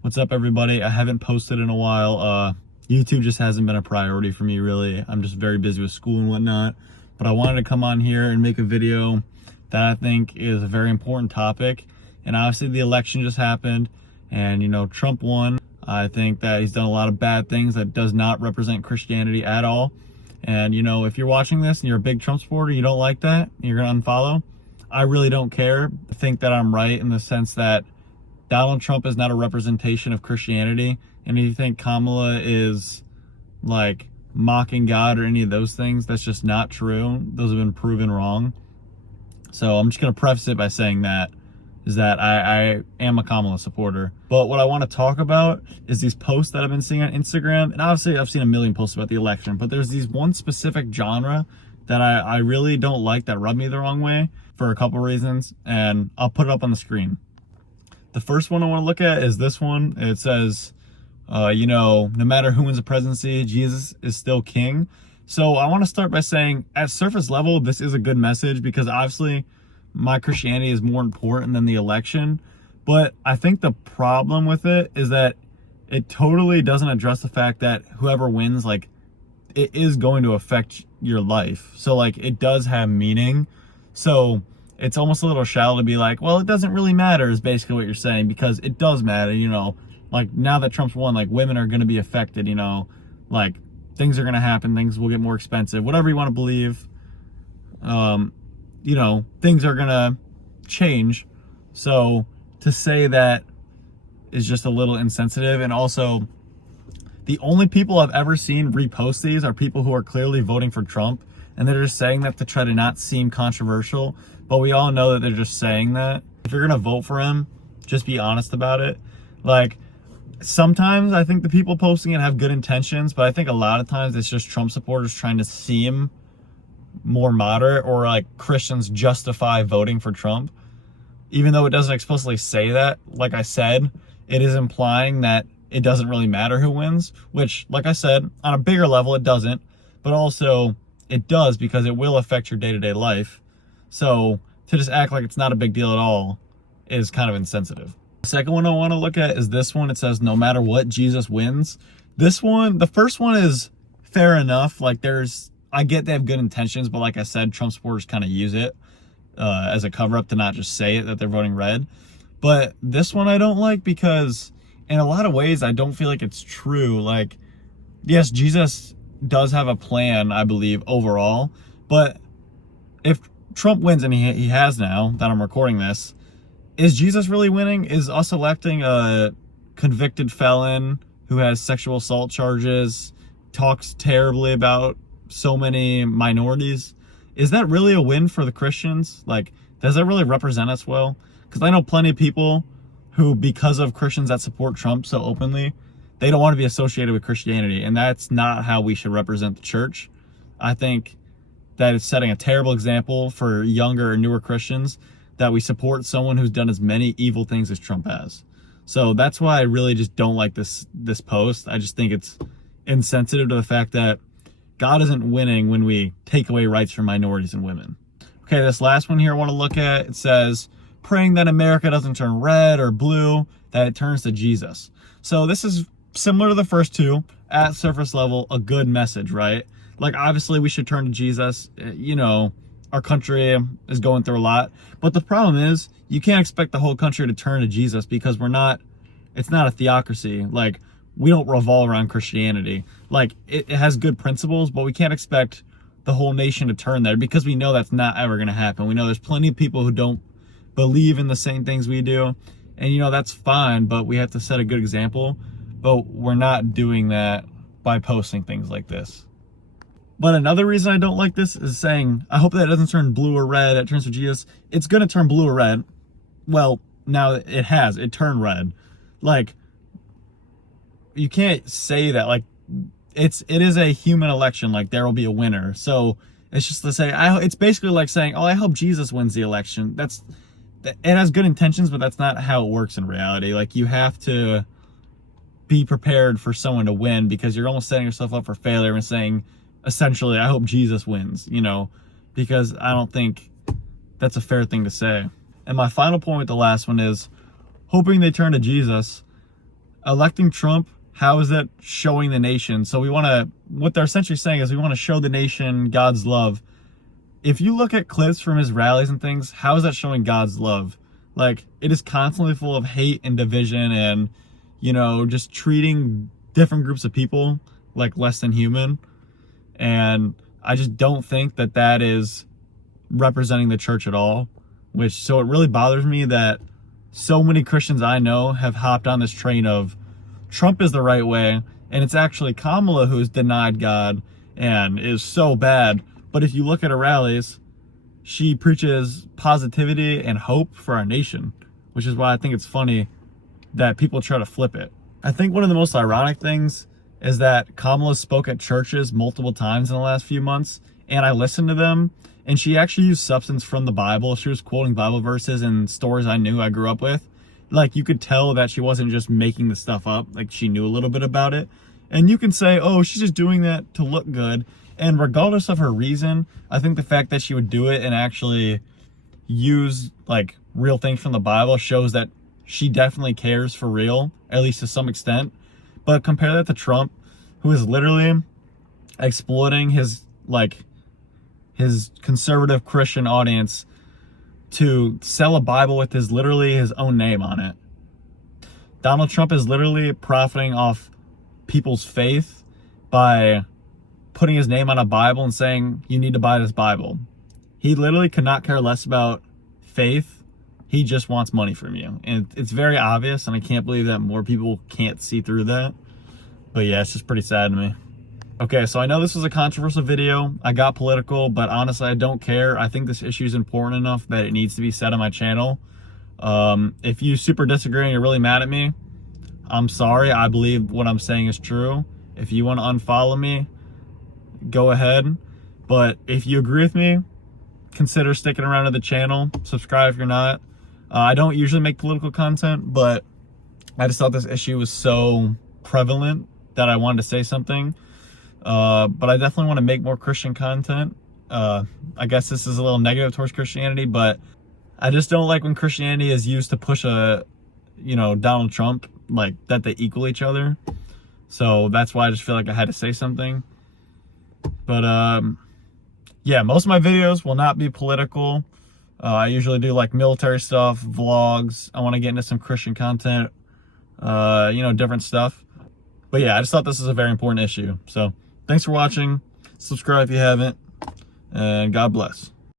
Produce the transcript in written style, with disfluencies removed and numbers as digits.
What's up, everybody? I haven't posted in a while. YouTube just hasn't been a priority for me, really. I'm just very busy with school and whatnot. But I wanted to come on here and make a video that I think is a very important topic. And obviously the election just happened and, Trump won. I think that he's done a lot of bad things that does not represent Christianity at all. And, if you're watching this and you're a big Trump supporter, you don't like that, you're going to unfollow. I really don't care. I think that I'm right in the sense that Donald Trump is not a representation of Christianity. And if you think Kamala is like mocking God or any of those things, that's just not true. Those have been proven wrong. So I'm just going to preface it by saying that I am a Kamala supporter. But what I want to talk about is these posts that I've been seeing on Instagram. And obviously I've seen a million posts about the election, but there's these one specific genre that I really don't like that rub me the wrong way for a couple reasons. And I'll put it up on the screen. The first one I want to look at is this one. It says, no matter who wins the presidency, Jesus is still king. So I want to start by saying at surface level, this is a good message because obviously my Christianity is more important than the election. But I think the problem with it is that it totally doesn't address the fact that whoever wins, like, it is going to affect your life. So like it does have meaning. So it's almost a little shallow to be like, well, it doesn't really matter is basically what you're saying, because it does matter, like now that Trump's won, like women are going to be affected, like things are going to happen, things will get more expensive, whatever you want to believe, things are going to change. So to say that is just a little insensitive. And also the only people I've ever seen repost these are people who are clearly voting for Trump. And they're just saying that to try to not seem controversial. But we all know that they're just saying that. If you're going to vote for him, just be honest about it. Like, sometimes I think the people posting it have good intentions, but I think a lot of times it's just Trump supporters trying to seem more moderate, or like Christians justify voting for Trump. Even though it doesn't explicitly say that, like I said, it is implying that it doesn't really matter who wins, which, like I said, on a bigger level, it doesn't. But also, it does, because it will affect your day-to-day life. So to just act like it's not a big deal at all is kind of insensitive. The second one I want to look at is this one. It says, no matter what, Jesus wins. This one, the first one is fair enough. Like I get they have good intentions, but like I said, Trump supporters kind of use it as a cover up to not just say it, that they're voting red. But this one I don't like because in a lot of ways, I don't feel like it's true. Like, yes, Jesus does have a plan, I believe, overall. But if Trump wins, and he has now that I'm recording this, is Jesus really winning? Is us electing a convicted felon who has sexual assault charges, talks terribly about so many minorities, is that really a win for the Christians? Like, does that really represent us well? Because I know plenty of people who, because of Christians that support Trump so openly, they don't want to be associated with Christianity. And that's not how we should represent the church. I think that is setting a terrible example for younger or newer Christians, that we support someone who's done as many evil things as Trump has. So that's why I really just don't like this post. I just think it's insensitive to the fact that God isn't winning when we take away rights from minorities and women. Okay, this last one here I want to look at, it says, praying that America doesn't turn red or blue, that it turns to Jesus. So this is similar to the first two. At surface level, a good message, right? Like, obviously we should turn to Jesus. Our country is going through a lot, but the problem is you can't expect the whole country to turn to Jesus, because it's not a theocracy. Like, we don't revolve around Christianity. Like, it has good principles, but we can't expect the whole nation to turn there, because we know that's not ever going to happen. We know there's plenty of people who don't believe in the same things we do, and that's fine, but we have to set a good example. But we're not doing that by posting things like this. But another reason I don't like this is saying, I hope that it doesn't turn blue or red, it turns to Jesus. It's going to turn blue or red. Well, now it has. It turned red. Like, you can't say that. Like, it is a human election. Like, there will be a winner. So it's just to say, it's basically like saying, oh, I hope Jesus wins the election. It has good intentions, but that's not how it works in reality. Like, you have to be prepared for someone to win, because you're almost setting yourself up for failure and saying, essentially, I hope Jesus wins, because I don't think that's a fair thing to say. And my final point with the last one is hoping they turn to Jesus. electing Trump, how is that showing the nation? So what they're essentially saying is we want to show the nation God's love. If you look at clips from his rallies and things, how is that showing God's love? Like, it is constantly full of hate and division and, just treating different groups of people like less than human. And I just don't think that that is representing the church at all, so it really bothers me that so many Christians I know have hopped on this train of Trump is the right way, and it's actually Kamala who's denied God and is so bad. But if you look at her rallies, she preaches positivity and hope for our nation, which is why I think it's funny that people try to flip it. I think one of the most ironic things is that Kamala spoke at churches multiple times in the last few months, and I listened to them, and she actually used substance from the Bible. She was quoting Bible verses and stories I grew up with. Like, you could tell that she wasn't just making the stuff up, like she knew a little bit about it. And you can say, oh, she's just doing that to look good. And regardless of her reason, I think the fact that she would do it and actually use like real things from the Bible shows that she definitely cares for real, at least to some extent. But compare that to Trump, who is literally exploiting his conservative Christian audience to sell a Bible with his own name on it. Donald Trump is literally profiting off people's faith by putting his name on a Bible and saying, you need to buy this Bible. He literally could not care less about faith. He just wants money from you. And it's very obvious, and I can't believe that more people can't see through that. But yeah, it's just pretty sad to me. Okay, so I know this was a controversial video. I got political, but honestly, I don't care. I think this issue is important enough that it needs to be said on my channel. If you super disagree and you're really mad at me, I'm sorry. I believe what I'm saying is true. If you want to unfollow me, go ahead. But if you agree with me, consider sticking around to the channel. Subscribe if you're not. I don't usually make political content, but I just thought this issue was so prevalent that I wanted to say something. But I definitely want to make more Christian content. I guess this is a little negative towards Christianity, but I just don't like when Christianity is used to push Donald Trump, like that they equal each other. So that's why I just feel like I had to say something. But yeah, most of my videos will not be political. I usually do like military stuff, vlogs. I want to get into some Christian content, different stuff. But yeah, I just thought this was a very important issue. So thanks for watching. Subscribe if you haven't, and God bless.